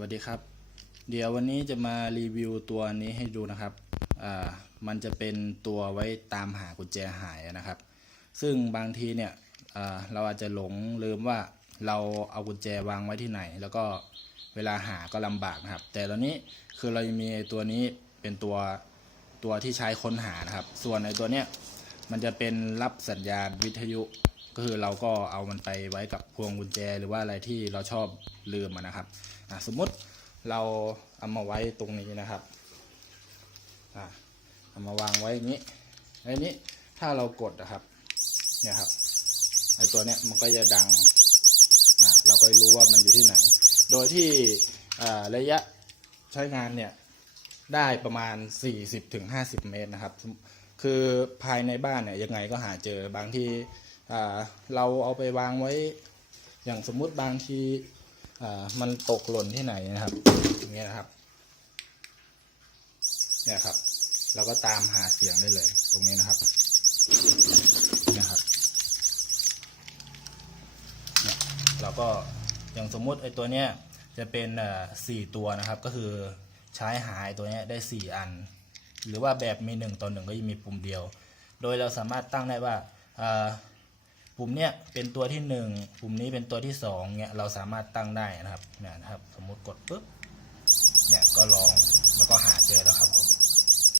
วัสดีครับ เดี๋ยววันนี้จะมารีวิวตัวนี้ให้ดูนะครับ อ่า มันจะเป็นตัวไว้ตามหากุญแจหายนะครับ ซึ่งบางทีเนี่ย อ่า เราอาจจะหลงลืมว่าเราเอากุญแจวางไว้ที่ไหน แล้วก็เวลาหาก็ลำบากนะครับ แต่ตอนนี้คือเรามีตัวนี้เป็นตัวตัวที่ใช้ค้นหานะครับ ส่วนในตัวเนี้ยมันจะเป็นรับสัญญาณวิทยุ ก็คือเราก็เอามันไปไว้กับพวงกุญแจหรือว่าอะไรที่เราชอบลืมนะครับสมมติเราเอามาไว้ตรงนี้นะครับอเอามาวางไว้อย่างนี้ไอ้นี้ถ้าเรากดนะครับเนี่ยครับไอ้ตัวเนี้ยมันก็จะดังอะเราก็รู้ว่ามันอยู่ที่ไหน โดยที่อ่าระยะใช้งานเนี่ยได้ประมาณ 40-50 เมตรนะครับ คือภายในบ้านเนี่ยยังไงก็หาเจอบางที่ เราเอาไปวางไว้ อย่างสมมุติบางทีมันตกหล่นที่ไหนนะครับอย่างเงี้ยนะครับ เนี่ยครับ เราก็ตามหาเสียงได้เลย ตรงนี้นะครับเนี่ยครับเนี่ยเราก็อย่างสมมุติไอ้ตัวเนี้ยจะเป็นสี่ตัวนะครับ ก็คือใช้หาไอ้ตัวเนี้ยได้สี่อัน หรือว่าแบบมีหนึ่งต่อหนึ่งก็จะมีปุ่มเดียว โดยเราสามารถตั้งได้ว่าอ่า ปุ่มเนี้ยเป็นตัวที่หนึ่งปุ่มนี้เป็นตัวที่สองเนี่ยเราสามารถตั้งได้นะครับเนี่ยนะครับ สมมุติกดปุ๊บเนี่ยก็ลองแล้วก็หาเจอแล้วครับผม